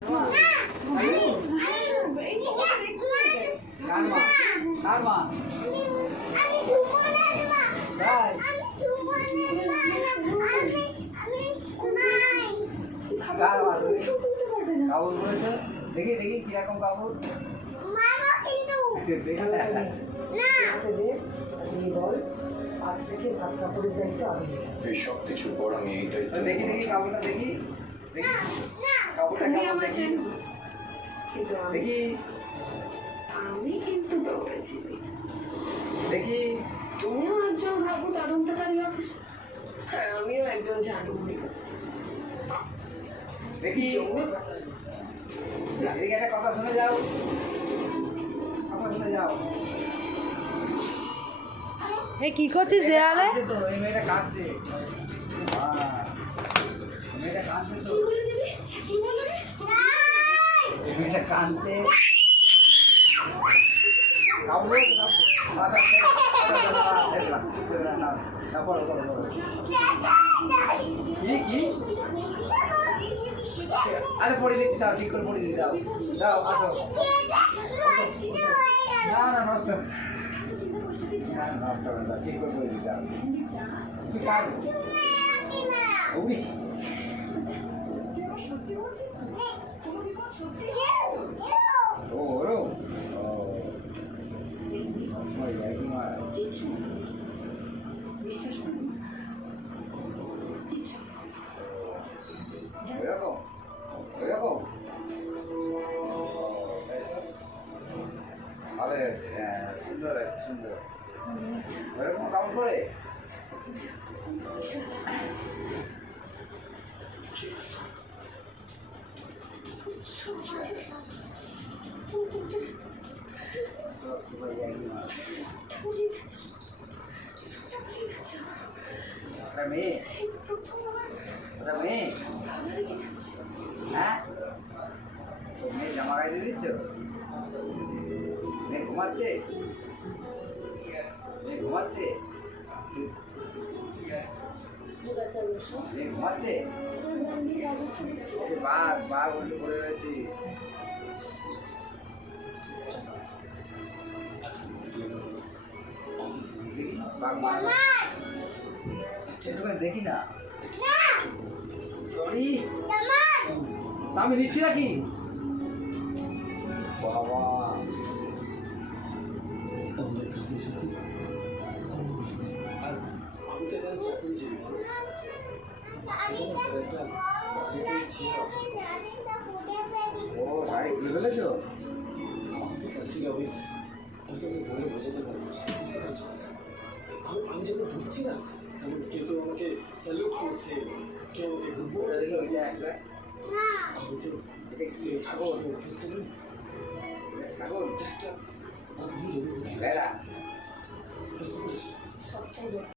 কাপড় পরেছে দেখি দেখি কিরকম কাপড় এই সব কিছুর পর আমি এই দায়িত্ব দেখি দেখি কাপড়টা দেখি দেখি কাপড়টা কেমন দেখি দেখি আমি কিন্তু দৌড়েছি দেখি তুমিও একজন ভাবু তদন্তকারী অফিসার, হ্যাঁ আমিও একজন ঝাড়ু দেখি এদিকে একটা কথা শুনে যাও, কথা শুনে যাও। এই কি করছিস দেয়ালে? তো এই মেয়েটা কাঁদছে, মেয়েটা কাঁদছে তো, এই মেয়েটা কাঁদছে। আরে পড়ে দিতে দাও, ঠিক করে পড়ে দিতে দাও, দাও আসো। না না নষ্ট নষ্ট হবে না, ঠিক করে পড়ে দিতে দাও। তুই কার ওই ও ওরো বিশ্বাস করুন ওইরকম ওইরকম ভালো আছে, হ্যাঁ সুন্দর আছে সুন্দর। ওইরকম কাউন্ট করে মেয়ে ওটা মেয়ে, হ্যাঁ মেয়ে জামা গায়ে দিয়ে দিচ্ছ, মেয়ে ঘুমাচ্ছে, মেয়ে ঘুমাচ্ছে, মেয়ে ঘুমাচ্ছে, বাঘ বাঘ উল্টে পড়ে রয়েছে। বাঘ মারা একটুখানি দেখি না, আমি নিচ্ছি নাকি বাবা। আমি তো এখানে চাকরি চাই ও ভাই কি বলেছো? আমি বোঝাতে পারি, আমি যখন ঢুকছি না তখন কেউ কেউ আমাকে স্যালুট করছে, কেউ আমাকে গুড মর্নিং, আমি তো ছাগল অভ্যস্ত নই। ছাগল আমি জানি ভেড়া বুঝতে পেরেছি। সবটাই